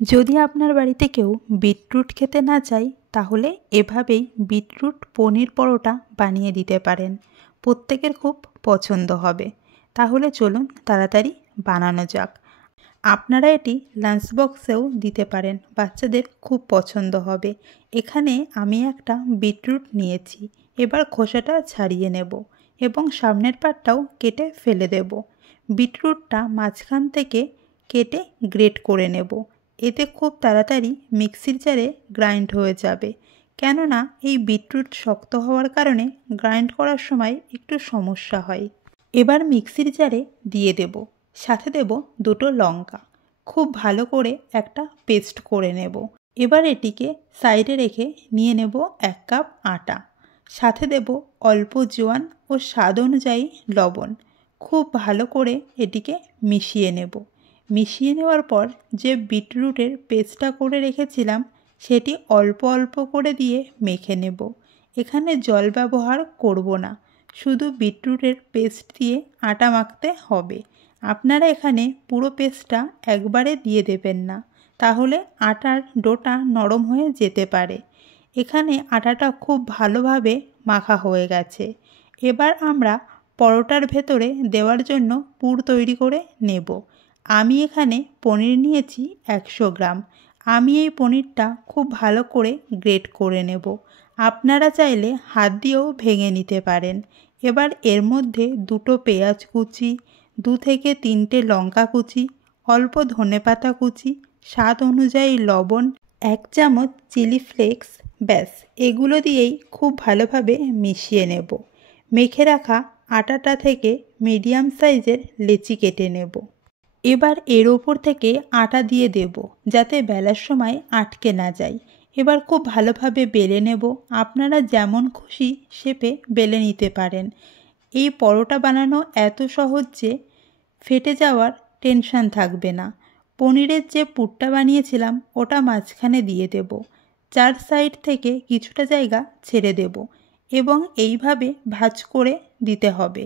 যদি আপনার বাড়িতে কেউ বিটরুট খেতে না চায় তাহলে এভাবেই বিটরুট পনির পরোটা বানিয়ে দিতে পারেন। প্রত্যেকের খুব পছন্দ হবে। তাহলে চলুন তাড়াতাড়ি বানানো যাক। আপনারা এটি লাঞ্চ বক্সেও দিতে পারেন, বাচ্চাদের খুব পছন্দ হবে। এখানে আমি একটা বিটরুট নিয়েছি। এবার খোসাটা ছাড়িয়ে নেব এবং সামনের পাটটাও কেটে ফেলে দেব। বিটরুটটা মাঝখান থেকে কেটে গ্রেট করে নেব। এতে খুব তাড়াতাড়ি মিক্সির জারে গ্রাইন্ড হয়ে যাবে, কেননা এই বিটরুট শক্ত হওয়ার কারণে গ্রাইন্ড করার সময় একটু সমস্যা হয়। এবার মিক্সির জারে দিয়ে দেব, সাথে দেব দুটো লঙ্কা। খুব ভালো করে একটা পেস্ট করে নেব। এবার এটিকে সাইডে রেখে নিয়ে নেব 1 কাপ আটা, সাথে দেব অল্প জোয়ান ও স্বাদ অনুযায়ী লবণ। খুব ভালো করে এটিকে মিশিয়ে নেব। মিশিয়ে নেওয়ার পর যে বিটরুটের পেস্টটা করে রেখেছিলাম সেটি অল্প অল্প করে দিয়ে মেখে নেব। এখানে জল ব্যবহার করব না, শুধু বিটরুটের পেস্ট দিয়ে আটা মাখতে হবে। আপনারা এখানে পুরো পেস্টটা একবারে দিয়ে দেবেন না, তাহলে আটার ডোটা নরম হয়ে যেতে পারে। এখানে আটাটা খুব ভালোভাবে মাখা হয়ে গেছে। এবার আমরা পরোটার ভেতরে দেওয়ার জন্য পুর তৈরি করে নেব। আমি এখানে পনির নিয়েছি 100 গ্রাম। আমি এই পনিরটা খুব ভালো করে গ্রেট করে নেব। আপনারা চাইলে হাত দিয়েও ভেঙে নিতে পারেন। এবার এর মধ্যে 2টো পেঁয়াজ কুচি, 2 থেকে 3টে লঙ্কা কুচি, অল্প ধনেপাতা কুচি, স্বাদ অনুযায়ী লবণ, 1 চামচ চিলি ফ্লেক্স, ব্যাস এগুলো দিয়েই খুব ভালোভাবে মিশিয়ে নেব। মেখে রাখা আটাটা থেকে মিডিয়াম সাইজের লেচি কেটে নেব। এবার এর ওপর থেকে আটা দিয়ে দেব, যাতে বেলার সময় আটকে না যায়। এবার খুব ভালোভাবে বেলে নেব। আপনারা যেমন খুশি শেপে বেলে নিতে পারেন। এই পরোটা বানানো এত সহজ যে ফেটে যাওয়ার টেনশন থাকবে না। পনিরের যে পুরটা বানিয়েছিলাম ওটা মাঝখানে দিয়ে দেব। 4 সাইড থেকে কিছুটা জায়গা ছেড়ে দেব এবং এইভাবে ভাঁজ করে দিতে হবে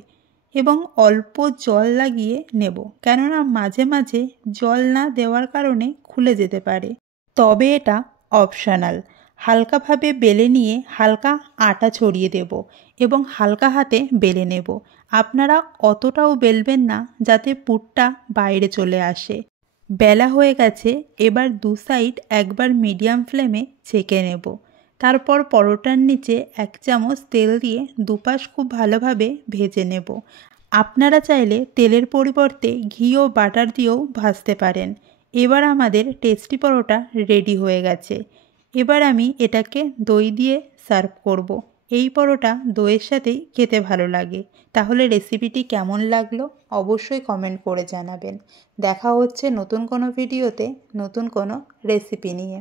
এবং অল্প জল লাগিয়ে নেব, কেননা মাঝে মাঝে জল না দেওয়ার কারণে খুলে যেতে পারে। তবে এটা অপশনাল। হালকাভাবে বেলে নিয়ে হালকা আটা ছড়িয়ে দেব এবং হালকা হাতে বেলে নেব। আপনারা অতটাও বেলবেন না যাতে পুরটা বাইরে চলে আসে। বেলা হয়ে গেছে। এবার 2 সাইড একবার মিডিয়াম ফ্লেমে ছেঁকে নেব। তারপর পরোটার নিচে 1 চামচ তেল দিয়ে দুপাশ খুব ভালোভাবে ভেজে নেব। আপনারা চাইলে তেলের পরিবর্তে ঘি ও বাটার দিয়েও ভাজতে পারেন। এবার আমাদের টেস্টি পরোটা রেডি হয়ে গেছে। এবার আমি এটাকে দই দিয়ে সার্ভ করব। এই পরোটা দইয়ের সাথেই খেতে ভালো লাগে। তাহলে রেসিপিটি কেমন লাগলো অবশ্যই কমেন্ট করে জানাবেন। দেখা হচ্ছে নতুন কোনো ভিডিওতে নতুন কোনো রেসিপি নিয়ে।